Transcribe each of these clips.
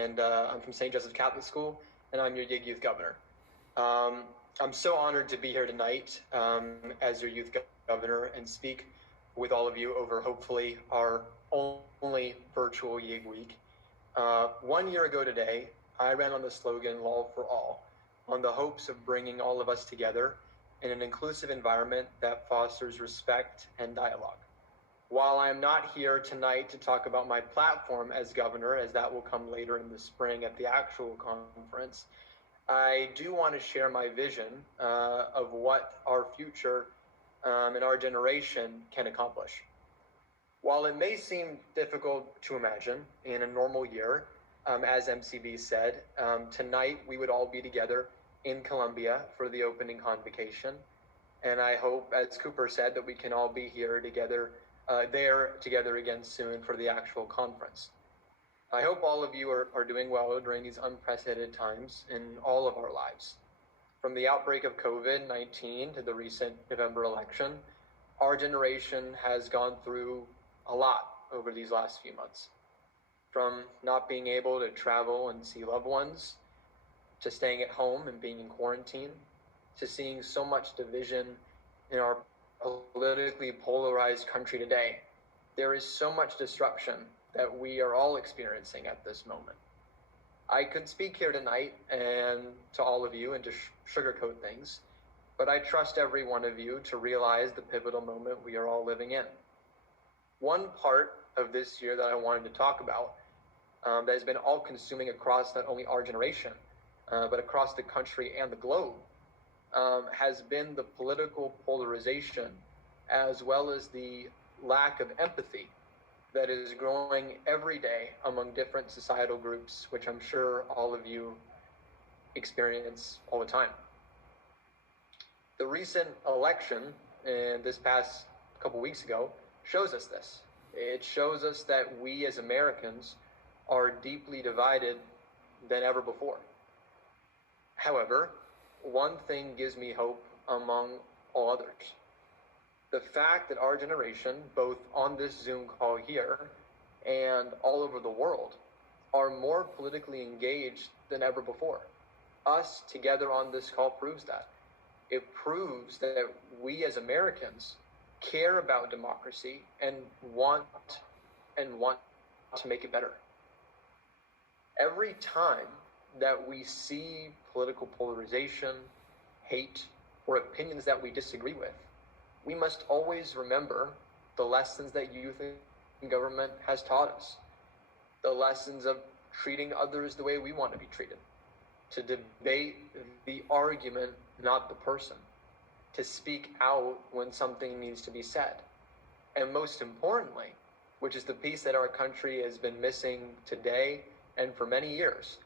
and I'm from St. Joseph's Catholic School, and I'm your YIG Youth Governor. I'm so honored to be here tonight as your youth governor and speak with all of you over hopefully our only virtual YIG week. 1 year ago today, I ran on the slogan "Law for All," on the hopes of bringing all of us together in an inclusive environment that fosters respect and dialogue. While I am not here tonight to talk about my platform as governor, as that will come later in the spring at the actual conference, I do want to share my vision of what our future and our generation can accomplish. While it may seem difficult to imagine in a normal year, as MCB said, tonight we would all be together in Columbia for the opening convocation. And I hope, as Cooper said, that we can all be here together, together again soon for the actual conference. I hope all of you are doing well during these unprecedented times in all of our lives. From the outbreak of COVID-19 to the recent November election, our generation has gone through a lot over these last few months. From not being able to travel and see loved ones, to staying at home and being in quarantine, to seeing so much division in our politically polarized country today. There is so much disruption that we are all experiencing at this moment. I could speak here tonight and to all of you and to sugarcoat things, but I trust every one of you to realize the pivotal moment we are all living in. One part of this year that I wanted to talk about that has been all-consuming across not only our generation, but across the country and the globe, has been the political polarization, as well as the lack of empathy that is growing every day among different societal groups, which I'm sure all of you experience all the time. The recent election this past couple weeks ago shows us this. It shows us that we as Americans are deeply divided than ever before. However, one thing gives me hope among all others. The fact that our generation, both on this Zoom call here and all over the world, are more politically engaged than ever before. Us together on this call proves that. It proves that we as Americans care about democracy and want to make it better. Every time that we see political polarization, hate, or opinions that we disagree with, we must always remember the lessons that youth in government has taught us. The lessons of treating others the way we want to be treated. To debate the argument, not the person. To speak out when something needs to be said. And most importantly, which is the piece that our country has been missing today and for many years,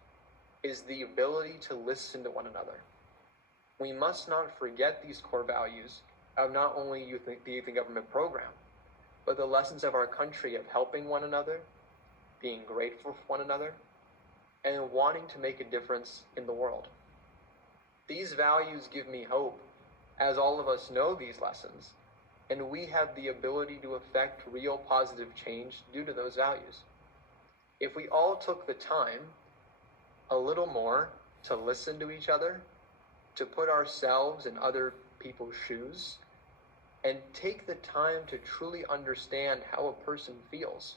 is the ability to listen to one another. We must not forget these core values of not only the Youth in Government program, but the lessons of our country of helping one another, being grateful for one another, and wanting to make a difference in the world. These values give me hope, as all of us know these lessons, and we have the ability to affect real positive change due to those values. If we all took the time a little more to listen to each other, to put ourselves in other people's shoes, and take the time to truly understand how a person feels,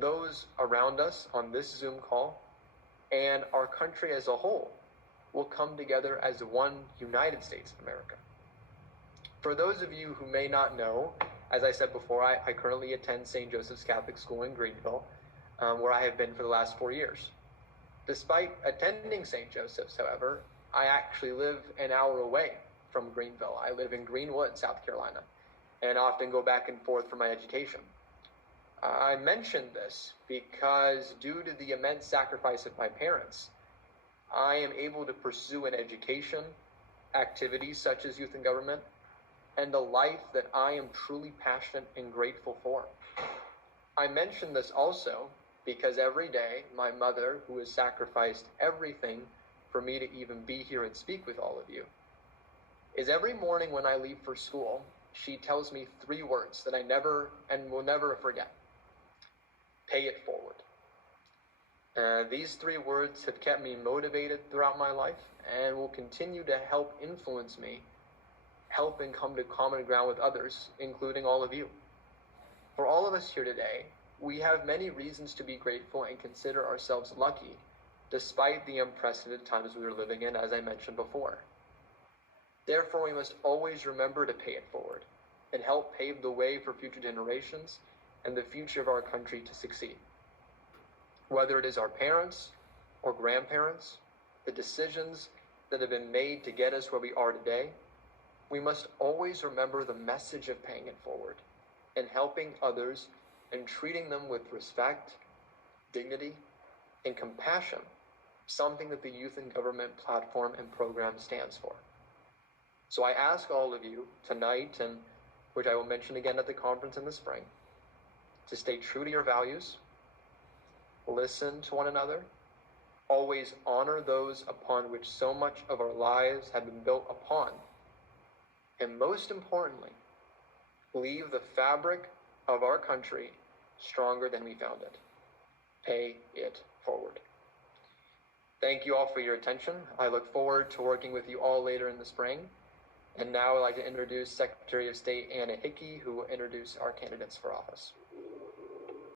those around us on this Zoom call and our country as a whole will come together as one United States of America. For those of you who may not know, as I said before, I currently attend St. Joseph's Catholic School in Greenville, where I have been for the last 4 years. Despite attending St. Joseph's, however, I actually live an hour away from Greenville. I live in Greenwood, South Carolina, and often go back and forth for my education. I mention this because due to the immense sacrifice of my parents, I am able to pursue an education, activities such as youth in government, and a life that I am truly passionate and grateful for. I mention this also because every day, my mother, who has sacrificed everything for me to even be here and speak with all of you, is every morning when I leave for school, she tells me 3 words that I never and will never forget. Pay it forward. These three words have kept me motivated throughout my life and will continue to help influence me, help and come to common ground with others, including all of you. For all of us here today, we have many reasons to be grateful and consider ourselves lucky, despite the unprecedented times we are living in, as I mentioned before. Therefore, we must always remember to pay it forward and help pave the way for future generations and the future of our country to succeed. Whether it is our parents or grandparents, the decisions that have been made to get us where we are today, we must always remember the message of paying it forward and helping others and treating them with respect, dignity, and compassion, something that the Youth in Government platform and program stands for. So I ask all of you tonight, and which I will mention again at the conference in the spring, to stay true to your values, listen to one another, always honor those upon which so much of our lives have been built upon, and most importantly, leave the fabric of our country stronger than we found it. Pay it forward. Thank you all for your attention. I look forward to working with you all later in the spring. And now I'd like to introduce Secretary of State Anna Hickey, who will introduce our candidates for office.